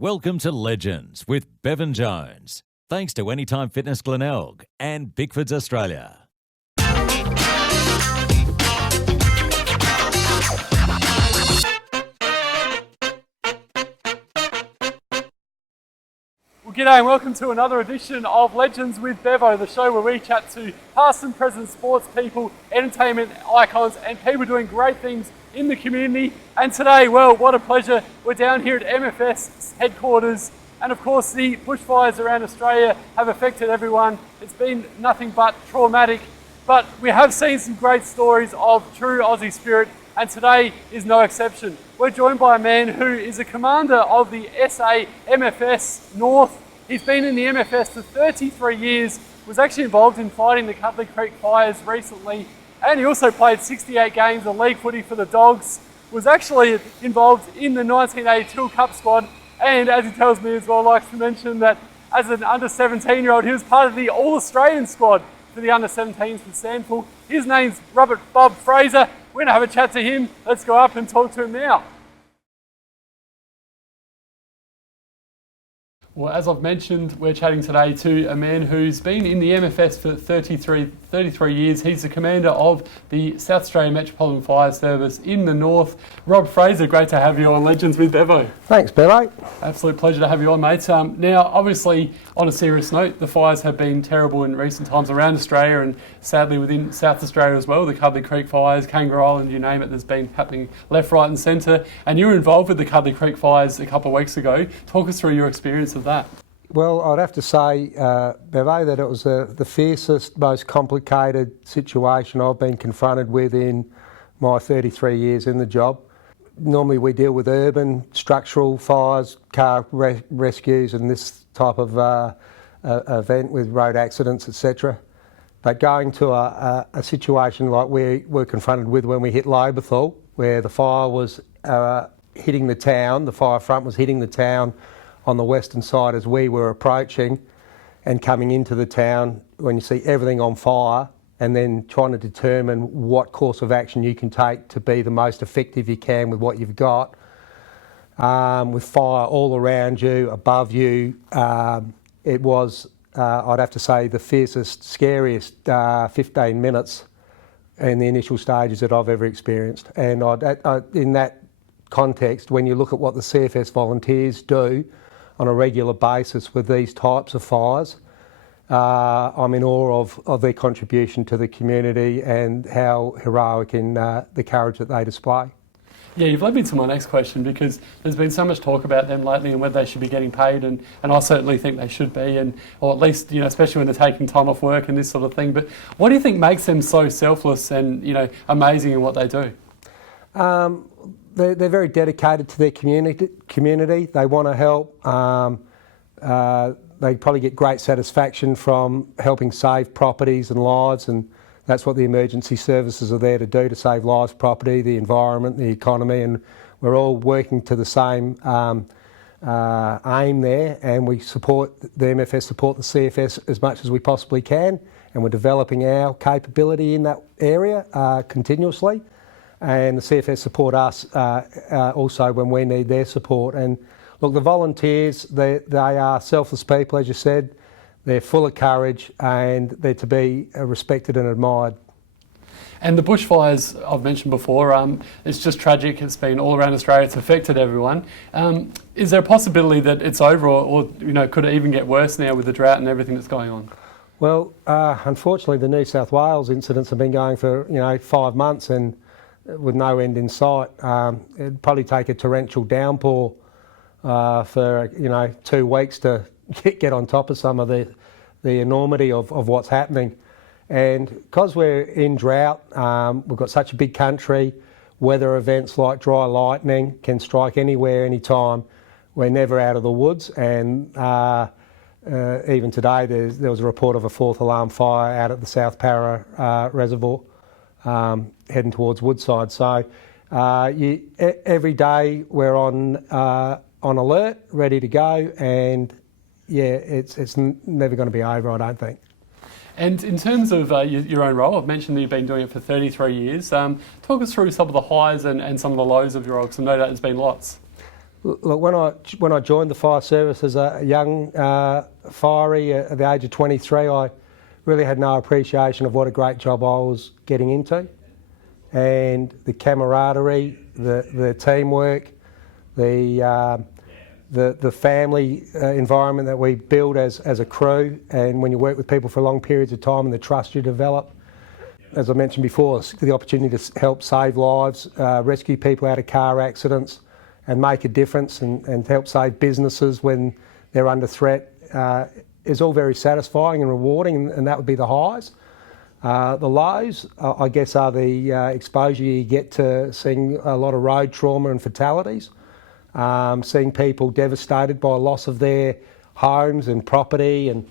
Welcome to Legends with Bevan Jones. Thanks to Anytime Fitness Glenelg and Bickford's Australia. Well, g'day and welcome to another edition of Legends with Bevo, the show where we chat to past and present sports people, entertainment icons and people doing great things in the community. And today, well, what a pleasure. We're down here at MFS headquarters, and of course the bushfires around Australia have affected everyone. It's been nothing but traumatic, but we have seen some great stories of true Aussie spirit, and today is no exception. We're joined by a man who is a commander of the SA MFS North. He's been in the MFS for 33 years, was actually involved in fighting the Cudlee Creek fires recently, and he also played 68 games of league footy for the Dogs, was actually involved in the 1982 Cup squad, and as he tells me as well, likes to mention that as an under 17-year-old, he was part of the All-Australian squad for the under 17s for SAMFS. His name's Bob Fraser. We're going to have a chat to him. Let's go up and talk to him now. Well, as I've mentioned, we're chatting today to a man who's been in the MFS for 33 years. He's the commander of the South Australian Metropolitan Fire Service in the North. Bob Fraser, great to have you on Legends with Bevo. Thanks, Bevo. Absolute pleasure to have you on, mate. Now, obviously, on a serious note, the fires have been terrible in recent times around Australia and sadly within South Australia as well. The Cudlee Creek fires, Kangaroo Island, you name it, there's been happening left, right and centre. And you were involved with the Cudlee Creek fires a couple of weeks ago. Talk us through your experience of that. Well, I'd have to say, Bevo, that it was the fiercest, most complicated situation I've been confronted with in my 33 years in the job. Normally we deal with urban, structural fires, car rescues and this type of event with road accidents, etc. But going to a situation like we were confronted with when we hit Lobethal, where the fire was hitting the town, the fire front was hitting the town on the western side as we were approaching and coming into the town, when you see everything on fire and then trying to determine what course of action you can take to be the most effective you can with what you've got. With fire all around you, above you, it was, I'd have to say, the fiercest, scariest 15 minutes in the initial stages that I've ever experienced. And in that context, when you look at what the CFS volunteers do on a regular basis with these types of fires, I'm in awe of their contribution to the community and how heroic in the courage that they display. Yeah, you've led me to my next question, because there's been so much talk about them lately and whether they should be getting paid, and I certainly think they should be, or at least, especially when they're taking time off work and this sort of thing. But what do you think makes them so selfless and, amazing in what they do? They're very dedicated to their community. They want to help. They probably get great satisfaction from helping save properties and lives, and that's what the emergency services are there to do, to save lives, property, the environment, the economy, and we're all working to the same aim there, and we support the MFS, support the CFS as much as we possibly can, and we're developing our capability in that area continuously. And the CFS support us also when we need their support. And look, the volunteers, they are selfless people, as you said. They're full of courage and they're to be respected and admired. And the bushfires I've mentioned before, it's just tragic. It's been all around Australia. It's affected everyone. Is there a possibility that it's over, or could it even get worse now with the drought and everything that's going on? Well, unfortunately, the New South Wales incidents have been going for 5 months and with no end in sight. It'd probably take a torrential downpour for 2 weeks to get on top of some of the enormity of what's happening. And because we're in drought, we've got such a big country, weather events like dry lightning can strike anywhere, anytime. We're never out of the woods, and even today there was a report of a 4th alarm fire out at the South Para Reservoir, heading towards Woodside. So every day we're on alert, ready to go, and yeah, it's never going to be over, I don't think. And in terms of your own role, I've mentioned that you've been doing it for 33 years. Talk us through some of the highs and some of the lows of your role, because no doubt there's been lots. Look, when I joined the fire service as a young firey at the age of 23, I really had no appreciation of what a great job I was getting into, and the camaraderie, the teamwork, the family environment that we build as a crew, and when you work with people for long periods of time and the trust you develop. As I mentioned before, the opportunity to help save lives, rescue people out of car accidents and make a difference, and help save businesses when they're under threat is all very satisfying and rewarding, and that would be the highs. The lows, I guess, are the exposure you get to seeing a lot of road trauma and fatalities, seeing people devastated by loss of their homes and property, and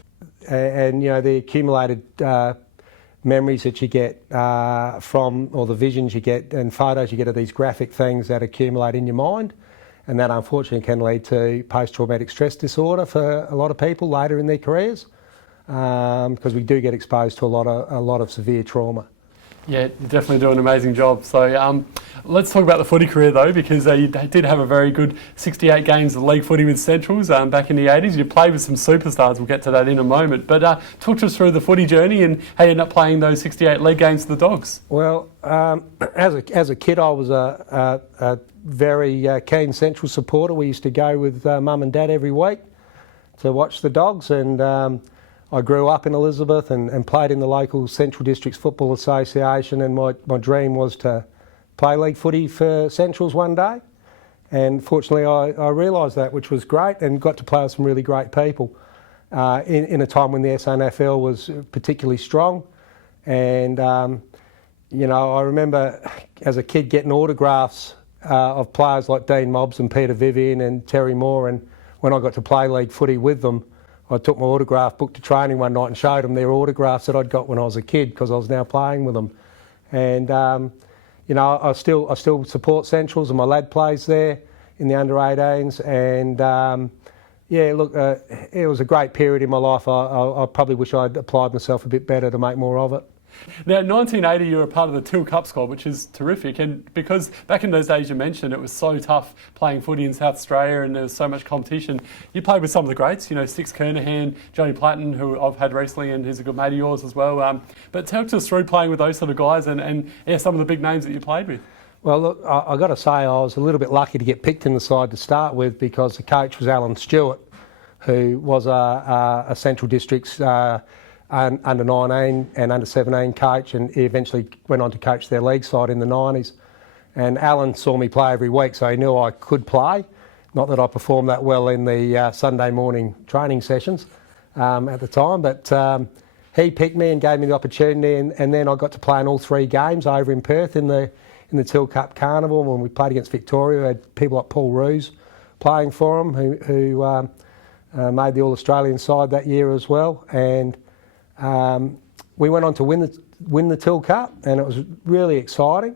the accumulated memories that you get from, or the visions you get and photos you get of these graphic things that accumulate in your mind, and that unfortunately can lead to post-traumatic stress disorder for a lot of people later in their careers, because we do get exposed to a lot of severe trauma. Yeah, you definitely do an amazing job. So let's talk about the footy career though, because you did have a very good 68 games of league footy with Centrals back in the 80s. You played with some superstars, we'll get to that in a moment. But talk to us through the footy journey and how you ended up playing those 68 league games for the Dogs. Well, as a kid I was a very keen Central supporter. We used to go with Mum and Dad every week to watch the Dogs, and I grew up in Elizabeth and played in the local Central Districts Football Association, and my dream was to play league footy for Centrals one day. And fortunately I realised that, which was great, and got to play with some really great people in a time when the SANFL was particularly strong. And I remember as a kid getting autographs of players like Dean Mobbs and Peter Vivian and Terry Moore, and when I got to play league footy with them, I took my autograph book to training one night and showed them their autographs that I'd got when I was a kid, because I was now playing with them. And I still support Centrals, and my lad plays there in the under-18s. And it was a great period in my life. I probably wish I'd applied myself a bit better to make more of it. Now, 1980, you were a part of the Till Cup squad, which is terrific. And because back in those days you mentioned it was so tough playing footy in South Australia and there was so much competition, you played with some of the greats, Six Kernahan, Johnny Platten, who I've had recently, and he's a good mate of yours as well. But talk us through playing with those sort of guys and some of the big names that you played with. Well, look, I've got to say I was a little bit lucky to get picked in the side to start with, because the coach was Alan Stewart, who was a Central Districts under 19 and under 17 coach, and he eventually went on to coach their league side in the 90s. And Alan saw me play every week, so he knew I could play. Not that I performed that well in the Sunday morning training sessions at the time, but he picked me and gave me the opportunity, and then I got to play in all 3 games over in Perth in the Till Cup Carnival. When we played against Victoria, we had people like Paul Roos playing for him, who made the All-Australian side that year as well. And we went on to win the Till Cup, and it was really exciting,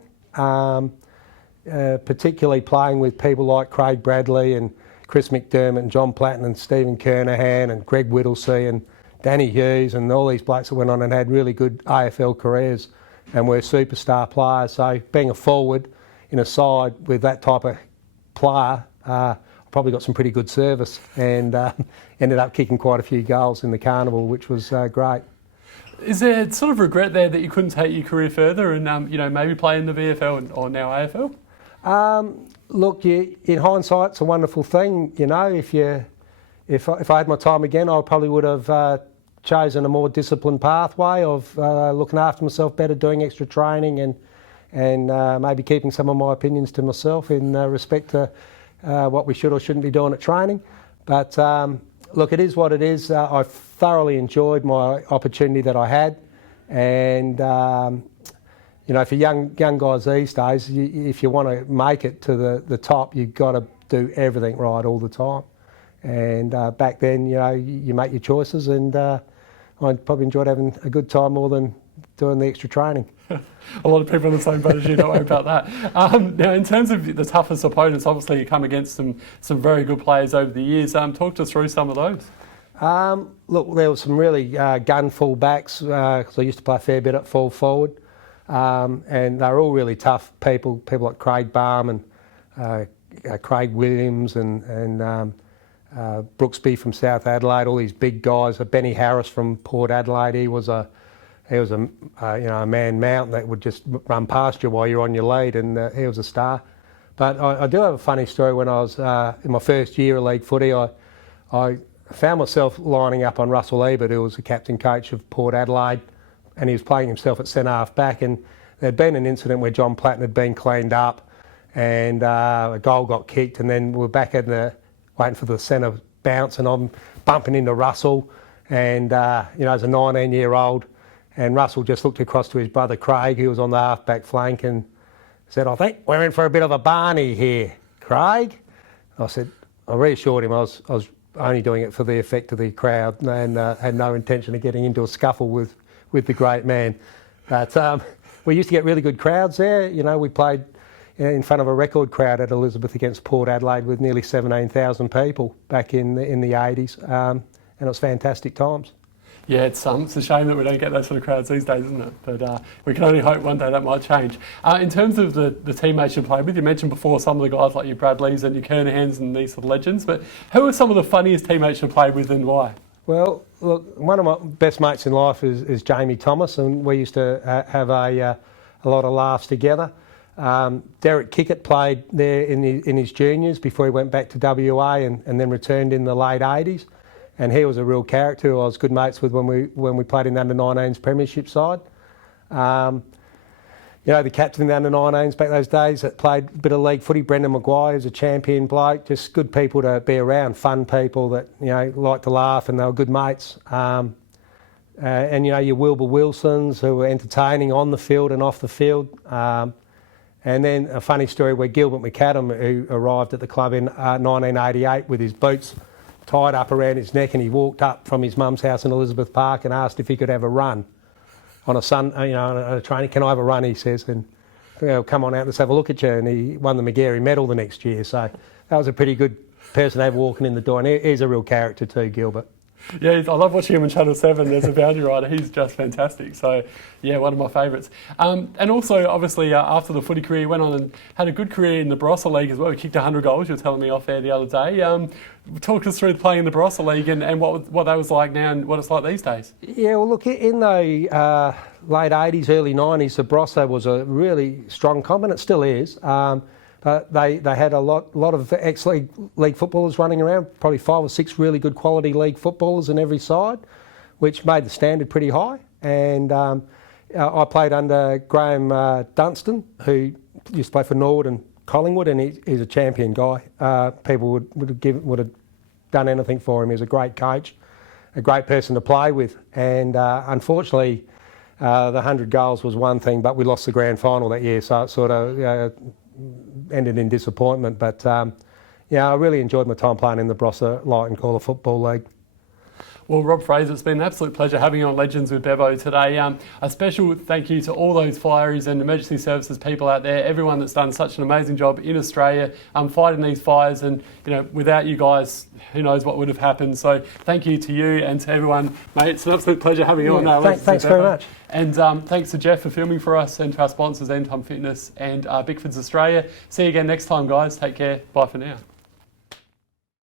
particularly playing with people like Craig Bradley and Chris McDermott and John Platten and Stephen Kernahan and Greg Whittlesey and Danny Hughes, and all these blokes that went on and had really good AFL careers and were superstar players. So being a forward in a side with that type of player, probably got some pretty good service, and ended up kicking quite a few goals in the Carnival, which was great. Is there sort of regret there that you couldn't take your career further and maybe play in the VFL or now AFL? Look, in hindsight, it's a wonderful thing. If I had my time again, I probably would have chosen a more disciplined pathway of looking after myself better, doing extra training, and maybe keeping some of my opinions to myself in respect to what we should or shouldn't be doing at training. But look, it is what it is. I thoroughly enjoyed my opportunity that I had, and for young guys these days, if you want to make it to the top, you've got to do everything right all the time. And back then, you make your choices, and I probably enjoyed having a good time more than doing the extra training. A lot of people in the same boat as you, don't worry about that. Now, in terms of the toughest opponents, obviously you come against some very good players over the years. Talk us through some of those. Look, there were some really gun full backs, because I used to play a fair bit at full forward, and they were all really tough people like Craig Barham and Craig Williams and Brooksby from South Adelaide, all these big guys. Benny Harris from Port Adelaide, he was a man mountain that would just run past you while you're on your lead, and he was a star. But I do have a funny story. When I was in my first year of league footy, I found myself lining up on Russell Ebert, who was the captain coach of Port Adelaide, and he was playing himself at centre half back, and there'd been an incident where John Platten had been cleaned up and a goal got kicked, and then we're back in the waiting for the centre bounce, and I'm bumping into Russell, and as a 19-year-old, and Russell just looked across to his brother Craig, who was on the half-back flank, and said, "I think we're in for a bit of a Barney here, Craig." I reassured him I was only doing it for the effect of the crowd, and had no intention of getting into a scuffle with the great man. But we used to get really good crowds there. We played in front of a record crowd at Elizabeth against Port Adelaide with nearly 17,000 people back in the 80s, and it was fantastic times. Yeah, it's a shame that we don't get those sort of crowds these days, isn't it? But we can only hope one day that might change. In terms of the teammates you played with, you mentioned before some of the guys like your Bradleys and your Kernahans and these sort of legends, but who are some of the funniest teammates you played with and why? Well, look, one of my best mates in life is Jamie Thomas, and we used to have a lot of laughs together. Derek Kickett played there in his juniors before he went back to WA and then returned in the late 80s. And he was a real character who I was good mates with when we played in the under-19s premiership side. The captain of the under-19s back those days that played a bit of league footy, Brendan Maguire, was a champion bloke, just good people to be around, fun people that, like to laugh, and they were good mates. And your Wilbur Wilsons, who were entertaining on the field and off the field. And then a funny story where Gilbert McAdam, who arrived at the club in 1988 with his boots tied up around his neck, and he walked up from his mum's house in Elizabeth Park and asked if he could have a run on on a training. "Can I have a run?" he says, and "Come on out, let's have a look at you." And he won the McGarry medal the next year. So that was a pretty good person to have walking in the door, and he's a real character too, Gilbert. Yeah, I love watching him on Channel 7 as a boundary rider. He's just fantastic. So, yeah, one of my favourites. And also, obviously, after the footy career, went on and had a good career in the Barossa League as well. He kicked 100 goals, you were telling me off there the other day. Talk us through playing in the Barossa League and what that was like now and what it's like these days. Yeah, well, look, in the late 80s, early 90s, the Barossa was a really strong comp, and it still is. But they had a lot of ex-league footballers running around, probably 5 or 6 really good quality league footballers in every side, which made the standard pretty high. And I played under Graham Dunstan, who used to play for Norwood and Collingwood, and he's a champion guy. People would have done anything for him. He's a great coach, a great person to play with. And unfortunately, the 100 goals was one thing, but we lost the grand final that year, so it sort of ended in disappointment. But I really enjoyed my time playing in the Barossa Light and Cooler Football League. Well, Rob Fraser, it's been an absolute pleasure having you on Legends with Bevo today. A special thank you to all those fireys and emergency services people out there, everyone that's done such an amazing job in Australia fighting these fires. And, without you guys, who knows what would have happened. So thank you to you and to everyone. Mate, it's an absolute pleasure having you on. Thanks very much. And thanks to Jeff for filming for us, and to our sponsors, End Time Fitness and Bickford's Australia. See you again next time, guys. Take care. Bye for now.